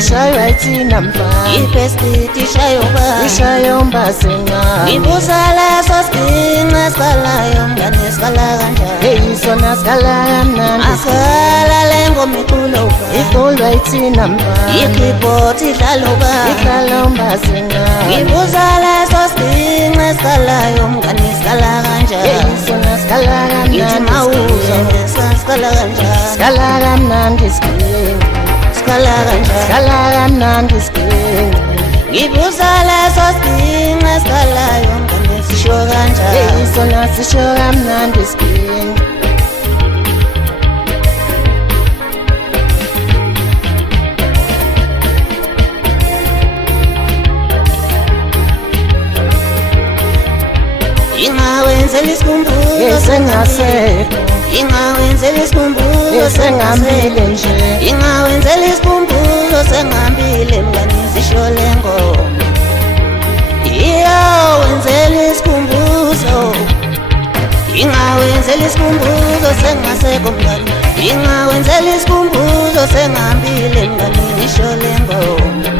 ishaywa itsinamba ibhestithi ishayomba senga ngibuza leso siginqa sikalayo mngani sikala kanjani hey sona sikala kamnandi asikala lengoma iculoba iculwa itsinamba ikeyboard idlalomba senga ngibuza leso siginqa sikalayo mngani sikala kanjani hey sona sikala ngithi mawuzo sikala kanjani sikala kamnandi sikala kanjani sikala kamnandi ngibuza leso siginqa sikalayo mngani sisho kanjani hey sona sisho kamnandi ingawenzela isikhumbuzo sengasekho ingawenzela isikhumbuzo sengambile nje ingawenzela isikhumbuzo sengambile mngani zisho lengoma iyawenzela isikhumbuzo ingawenzela isikhumbuzo sengasekho mngani ingawenzela isikhumbuzo sengambile mngani zisho lengoma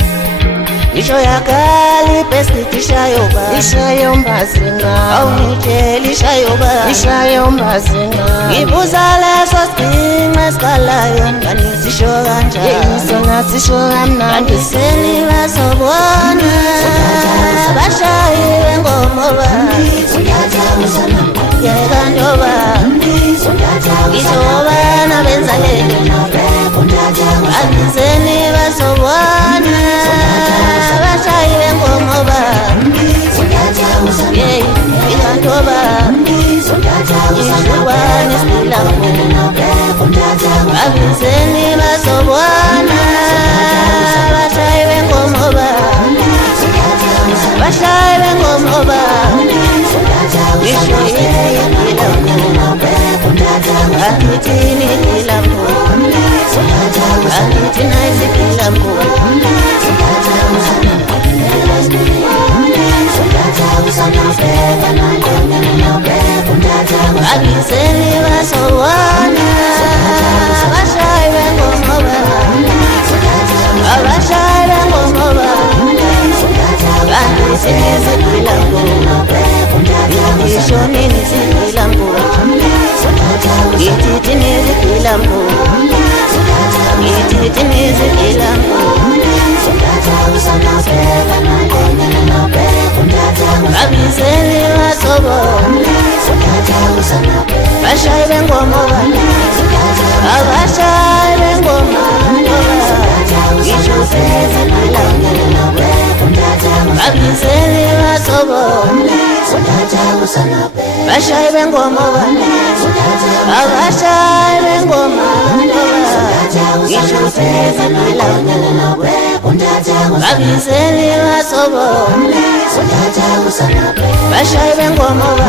isho yakali ibhestithi ishayomba senga awungitshela ishayomba senga ngibuza leso siginqa sikalayo mngani zisho kanjani hey sona sisho kamnandi seni basobona bashayi bengomoba yeka ndoba izobana benza lelo angiseni basobona bashayi bengomoba yey ikantoba izubane silambo angiseni basobona bashayi bengomoba bashayi bengomoba ngisho ilambo angithini ilambo angithina isilambo angiseni basobona bashayi bengomoba abashayi bengomoba angithini isilambo ngisho nini isilambo ngithithini isilambo ngithithini isilambo abiseni basobona bashayi bengomoba abashayi bengomoba ngisho isilambo abiseni basobona bashayi bengomoba abashayi bengomoba ngisho isilambo abiseni basobona bashayi bengomoba